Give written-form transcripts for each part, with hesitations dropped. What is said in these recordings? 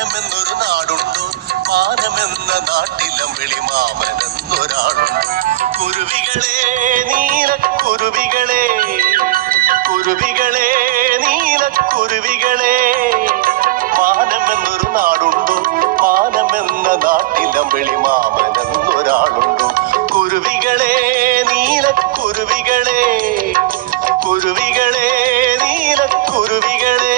മാനമെന്നൊരു നാടുണ്ടോ, മാനമെന്ന നാട്ടിലം വെളിമാമനെന്നൊരാളുണ്ടോ. കുരുവികളെ നീലക്കുരുവികളെ, കുരുവികളെ നീലക്കുരുവികളെ, മാനമെന്നൊരു നാടുണ്ടോ, മാനമെന്ന നാട്ടിലം വെളിമാമനെന്നൊരാളുണ്ടോ. കുരുവികളെ നീലക്കുരുവികളെ, കുരുവികളെ നീലക്കുരുവികളെ.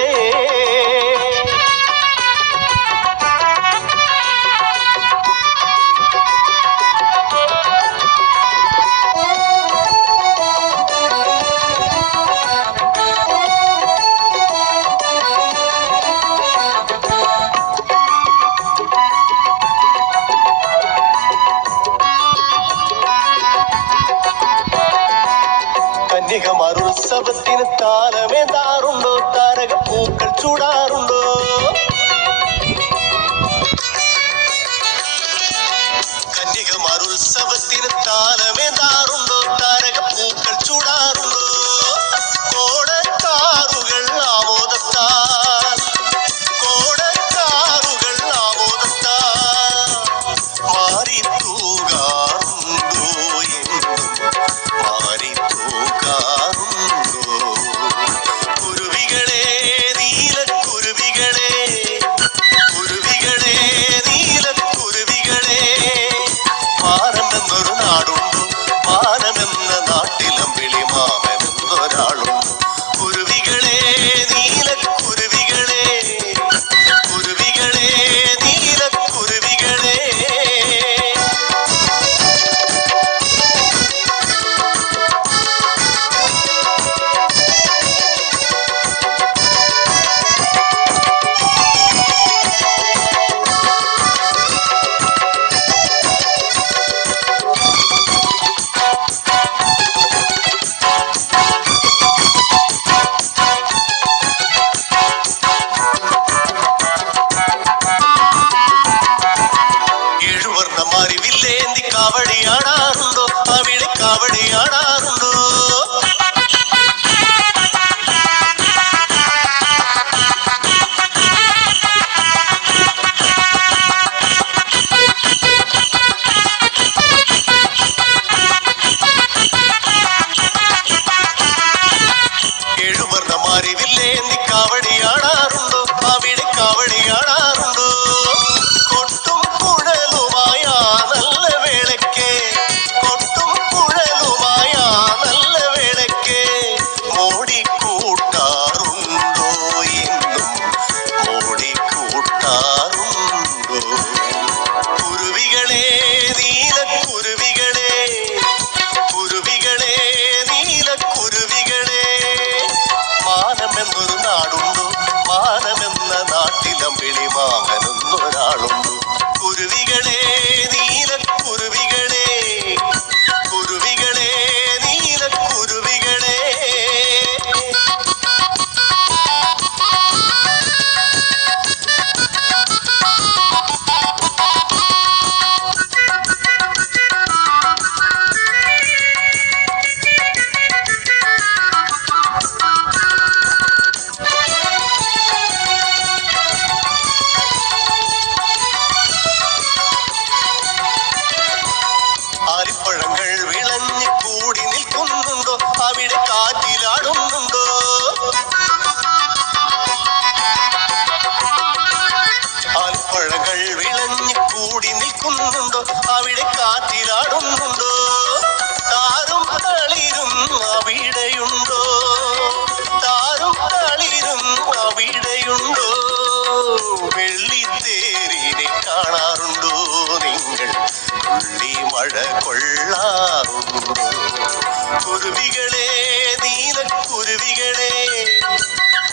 കന്യകമാരുത്സവത്തിന് താരമേതാറുണ്ടോ, താരകപ്പൂക്കൾ ചൂടാറുണ്ടോ. കന്യകമാരുത്സവത്തിന് താരമേതാറുണ്ടോ, താരകപ്പൂക്കൾ ചൂടാറുണ്ടോ. കോടക്കാറുകൾ ആമോദത്താൽ, കോടക്കാറുകൾ ആമോദത്താൽ മാറി തൂകാറുണ്ടോ, എന്നും മാറി തൂകാറുണ്ടോ. കുരുവികളെ നീലക്കുരുവികളെ, കുരുവികളെ നീലക്കുരുവികളെ, മാനമെന്നൊരു നാടുണ്ടോ, മാനമെന്ന നാട്ടിലം വെളിമാമനെന്നൊരാളുണ്ടോ. കുരുവികളെ നീലക്കുരുവികളെ, കുരുവികളെ നീലക്കുരുവികളെ. മാറിവില്ലേന്തി കാവടിയാടാറുണ്ടോ, അവിടെ കാവടിയാടാറുണ്ടോ. ഏഴുവർണ്ണ മാറിവില്ലേന്തി കാവടിയാടാറുണ്ടോ, അവിടെ കാവടിയാടാറുണ്ടോ. കൊട്ടും കുഴലുമായ നല്ല വേളയ്ക്ക്, കൊട്ടും കുഴലുമായ നല്ല വേളയ്ക്ക് മോടിക്കൂട്ടാറുണ്ടോ, എന്നും മോടിക്കൂട്ടാറുണ്ടോ. കുരുവികളെ നീലക്കുരുവികളെ, കുരുവികളെ നീലക്കുരുവികളെ, മാനമെന്നൊരു നാടുണ്ടോ, മാനമെന്ന നാട്ടിലം വെളിമാമനെന്നൊരാളുണ്ടോ. കുരുവികളെ നീലക്കുരുവികളെ, കുരുവികളെ നീലക്കുരുവികളെ. ആലിപ്പഴങ്ങൾ വിളഞ്ഞ് കൂടി നിൽക്കുന്നുണ്ടോ, അവിടെ കാറ്റിലാടുന്നുണ്ടോ. ആലിപ്പഴങ്ങൾ വിളഞ്ഞ് കൂടി നിൽക്കുന്നുണ്ടോ, അവിടെ കാറ്റിലാടുന്നുണ്ടോ. താരും തളിരും അവിടെയുണ്ടോ, താരും തളിരും അവിടെയുണ്ടോ. വെള്ളിത്തേരിനെ കാണാറുണ്ടോ നിങ്ങൾ, തുള്ളി മഴ കൊള്ളാറുണ്ടോ. കുരുവികളെ നീലക്കുരുവികളെ,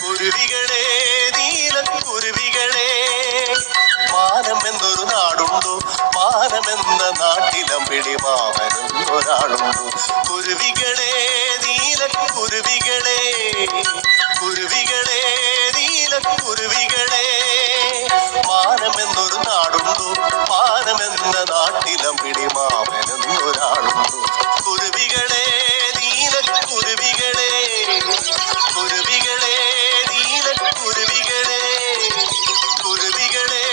കുരുവികളെ നീലക്കുരുവികളെ, മാനമെന്നൊരു നാടുണ്ടോ, മാനമെന്ന നാട്ടിലം വെളിമാമനെന്നൊരാളുണ്ടോ. കുരുവികളെ നീലക്കുരുവികളെ, കുരുവികളെ നീലക്കുരുവികളെ, മാനമെന്നൊരു നാടുണ്ടോ, മാനമെന്ന നാട്ടിലം വെളിമാമനെന്നൊരാളുണ്ടോ. കുരുവികളെ നീലക്കുരുവികളെ, കുരുവികളെ നീലക്കുരുവികളെ, കുരുവികളെ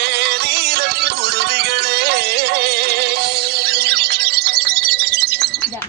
ഇതാ